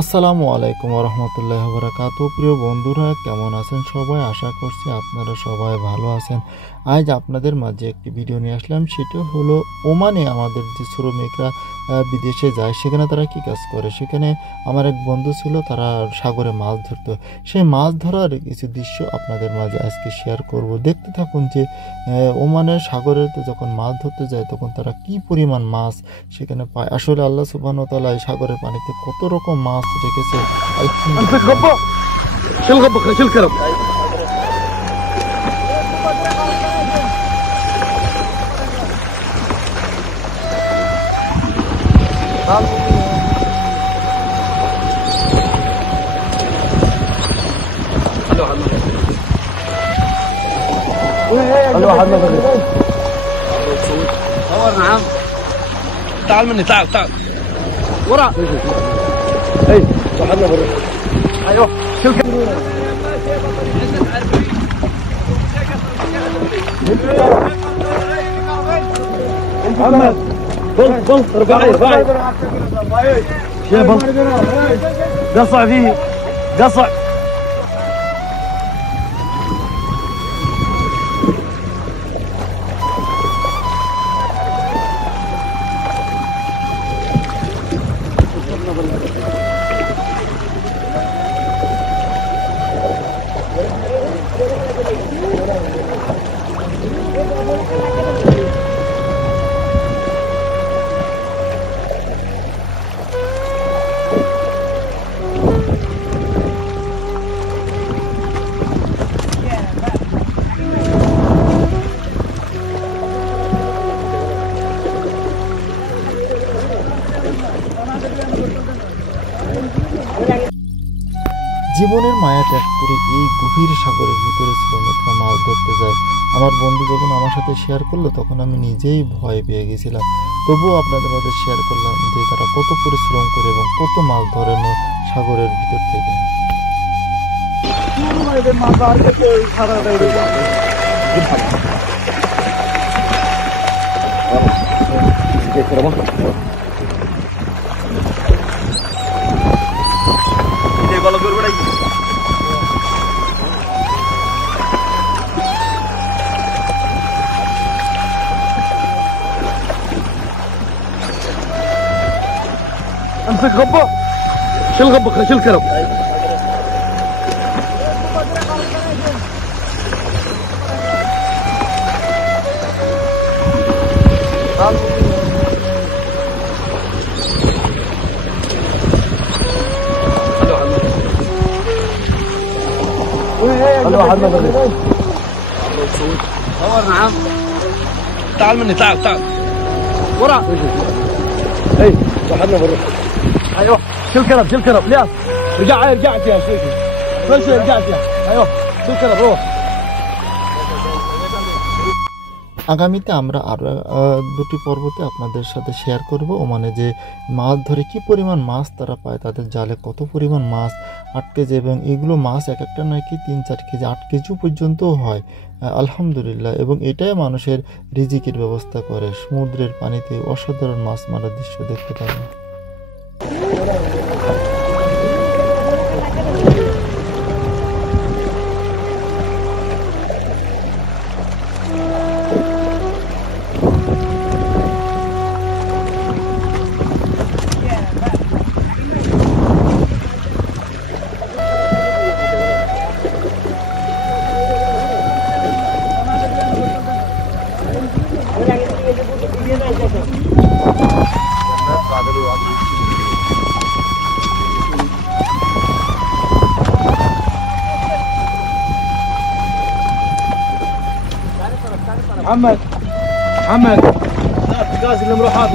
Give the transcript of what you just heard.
আসসালামু আলাইকুম ওয়া রাহমাতুল্লাহি ওয়া বারাকাতুহু। প্রিয় বন্ধুরা, কেমন আছেন সবাই? আশা করছি আপনারা সবাই ভালো আছেন। আজ আপনাদের মাঝে একটি ভিডিও নিয়ে আসলাম, সেটা হলো ওমানে আমাদের যে শ্রমিকরা বিদেশে যায় সেখানে তারা কি কাজ করে। সেখানে আমার এক বন্ধু ছিল, তারা সাগরে মাছ ধরতো। সেই মাছ ধরার কিছু দৃশ্য আপনাদের মাঝে আজকে শেয়ার করব। দেখতে থাকুন যে ওমানের সাগরেতে যখন মাছ ধরতে যায় তখন তারা কি পরিমাণ মাছ সেখানে পায়। আসলে আল্লাহ সুবহানাহু ওয়া তাআলা এই সাগরের পানিতে কত রকম মাছ রেখেছে। امسك غبه. شيل غبه، شيل كرم. صور نعم. تعال مني، تعال تعال ورا. اي صحنا برا. ايوه شيل محمد بل ارفعي ارفعي يا بل قصع فيه قصع. জীবনের মায়া ত্যাগ করে এই গভীর সাগরের ভিতরে শ্রমিকরা মাছ ধরতে যায়। আমার বন্ধু যখন আমার সাথে শেয়ার করলো তখন আমি নিজেই ভয় পেয়ে গেছিলাম। তবুও আপনাদের মধ্যে শেয়ার করলাম যে তারা কত পরিশ্রম করে এবং কত মাছ ধরেন সাগরের ভিতর থেকে। امسك غبه. شيل غبه، شيل كرم. صور نعم. تعال مني، تعال تعال ورا. اي صحنا برا. ايوه شيل كرم، شيل كرم. الياس رجع فيها شوي شوي رجع فيها. ايوه شيل كرم روح. আগামীতে আমরা আরও দুটি পর্বতে আপনাদের সাথে শেয়ার করব ওমানে যে মাছ ধরে কি পরিমাণ মাছ তারা পায়, তাদের জালে কত পরিমাণ মাছ আটকে যায় এবং এগুলো মাছ এক একটা নাকি 3-4 কেজি 8 কেজি পর্যন্তও হয় আলহামদুলিল্লাহ। এবং এটাই মানুষের রিজিকের ব্যবস্থা করে। সমুদ্রের পানিতে অসাধারণ মাছ মারার দৃশ্য দেখতে পাবেন। محمد محمد لا تقاسي المروحات.